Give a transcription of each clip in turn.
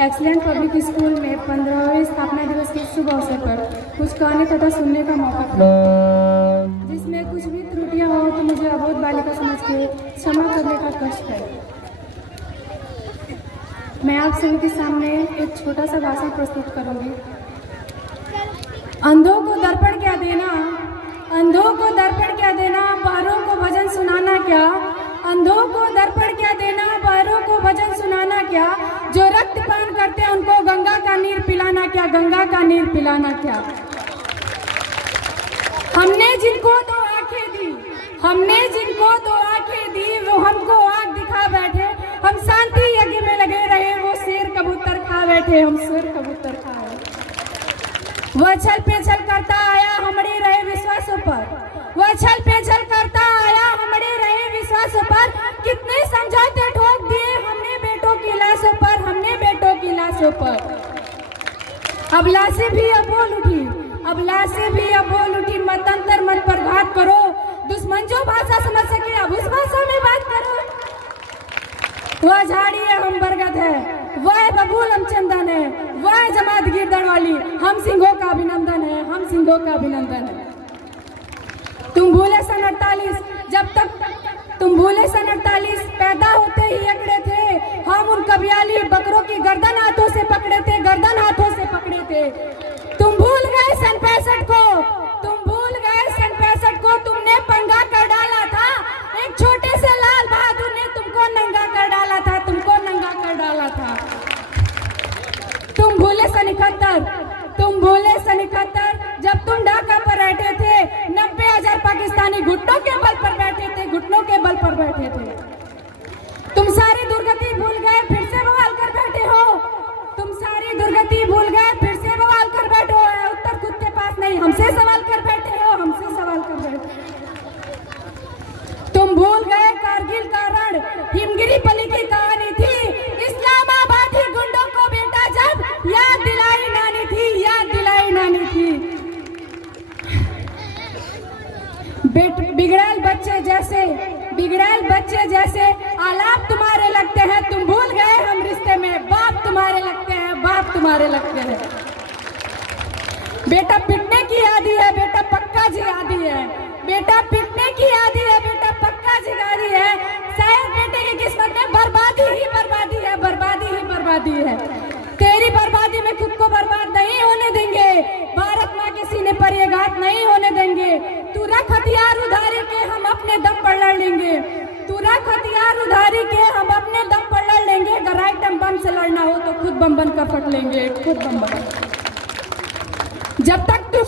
Excellent public school में 15वें स्थापना दिवस के शुभ अवसर पर कुछ कहने तथा सुनने का मौका था, जिसमें कुछ भी त्रुटियां हो तो मुझे अबोध बालिका समझ के क्षमा करने का कष्ट है। मैं आप सभी के सामने एक छोटा सा भाषण प्रस्तुत करूंगी। अंधों को दर्पण क्या देना, अंधों को दर्पण क्या देना, बहरों को भजन सुनाना क्या, अंधों को दर्पण क्या देना, बहरों को भजन सुनाना क्या, जो रक्तपान करते हैं उनको गंगा का नीर पिलाना क्या, गंगा का नीर पिलाना क्या। हमने जिनको दो आंखें दी, हमने जिनको दो आंखें दी, वो हमको आंख दिखा बैठे, हम शांति यज्ञ में लगे रहे, वो शेर कबूतर खा बैठे, हम शेर कबूतर खा बैठे। वह छल पे छल करता आया हमारे रहे विश्वासों पर, वह छल पे छल करता आया हमारे रहे विश्वासों पर, कितने समझौते ठोक दिए हमने बेटों की लाशों पर, हमने बेटों की लाशों पर। अब लाशें भी अब बोल उठी, अब लाशें भी अब बोल उठी, मतंतर मत पर घात करो, दुश्मन जो भाषा समझ सके अब उस भाषा में बात करो। वह झाड़ी है हम बरगद है, वह बबूल हम चंदन है, वह जमात गिरदड़ वाली हम सिंहों का अभिनंदन है, हम सिंहों का अभिनंदन है। तुम भूले सन 48, जब तक तुम भूले सन 48 पैदा होते ही अकड़े थे, हम उन कबियाली बकरों की गर्दन हाथों से पकड़े थे, गर्दन हाथों से पकड़े थे। तुम भूल गए सन 65 को, तुम भूल गए सन 65 को, तुमने पंगा कर डाला था, एक छोटे से लाल बहादुर ने तुमको नंगा कर डाला था, तुमको नंगा कर डाला था। तुम भूले सन 71, तुम भूले सन 71, जब तुम ढाका पर बैठे थे, 90,000 पाकिस्तानी घुटनों के बल पर बैठे थे, घुटनों के बल पर बैठे थे। तुम सारी दुर्गति भूल गए, फिर से बवाल कर बैठे हो, तुम सारी दुर्गति भूल गए, फिर से बवाल कर बैठे हो। उत्तर खुद के पास नहीं, हमसे सवाल कर बैठे हो, हमसे सवाल कर बैठे। तुम भूल गए कारगिल का रण, हिमगिरी पली की कहानी थी, इस्लामाबादी गुंडों को बेटा जब याद दिलाई नानी थी, याद दिलाई नानी थी। बिगड़ैल बच्चे जैसे, बिगड़ैल बच्चे जैसे आलाप तुम्हारे लगते हैं, तुम भूल गए हम रिश्ते में बाप तुम्हारे लगते हैं, बाप तुम्हारे लगते हैं। बेटा पिटने की आदी है, बेटा पक्का जिहादी है, बेटा पिटने की आदी है, बेटा पक्का जिहादी है। शायद बेटे की किस्मत में बर्बादी ही बर्बादी है, बर्बादी ही बर्बादी है। तेरी बर्बादी में खुद को बर्बाद नहीं होने देंगे, भारत माँ के सीने पर ये घात नहीं होने देंगे। तू रख हथियार उधारी के, हम अपने दम पर लड़ लेंगे, तू रख हथियार उधारी के, हम अपने दम पर लड़ लेंगे। अगर आइटम बम से लड़ना हो तो खुद बम बन कर फट लेंगे, खुद बम बन। जब तक तू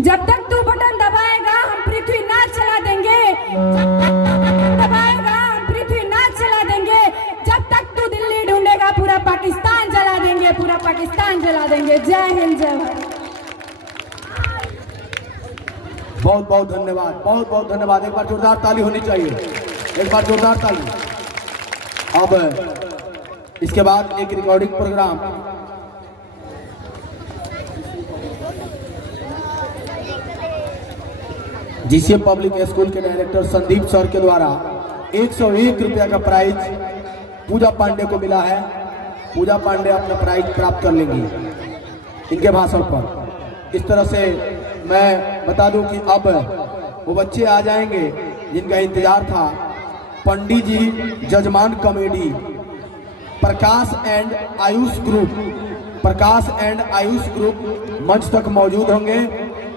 जब तक तू बटन दबाएगा हम पृथ्वीनाथ चला देंगे, जब तक तू बटन दबाएगा हम पृथ्वीनाथ चला देंगे, जब तक तू दिल्ली ढूंढेगा पूरा पाकिस्तान जला देंगे, पूरा पाकिस्तान जला देंगे। जय हिंद, जय भारत। बहुत बहुत धन्यवाद, बहुत बहुत धन्यवाद। एक बार जोरदार ताली होनी चाहिए, एक बार जोरदार ताली। अब इसके बाद एक recording program GCA public school के डायरेक्टर संदीप सर के द्वारा 101 रुपया का प्राइज पूजा पांडे को मिला है। पूजा पांडे अपना प्राइज प्राप्त कर लेंगी इनके भाषण पर। इस तरह से मैं बता दूं कि अब वो बच्चे आ जाएंगे जिनका इंतजार था। पंडित जी जजमान comedy, Prakash and Ayush group, Prakash and Ayush group मंच तक मौजूद होंगे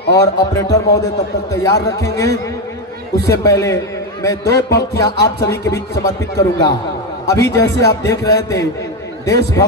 और ऑपरेटर महोदय तब तक तैयार रखेंगे। उससे पहले मैं 2 पंक्तियां आप सभी के बीच समर्पित करूंगा। अभी जैसे आप देश भक्त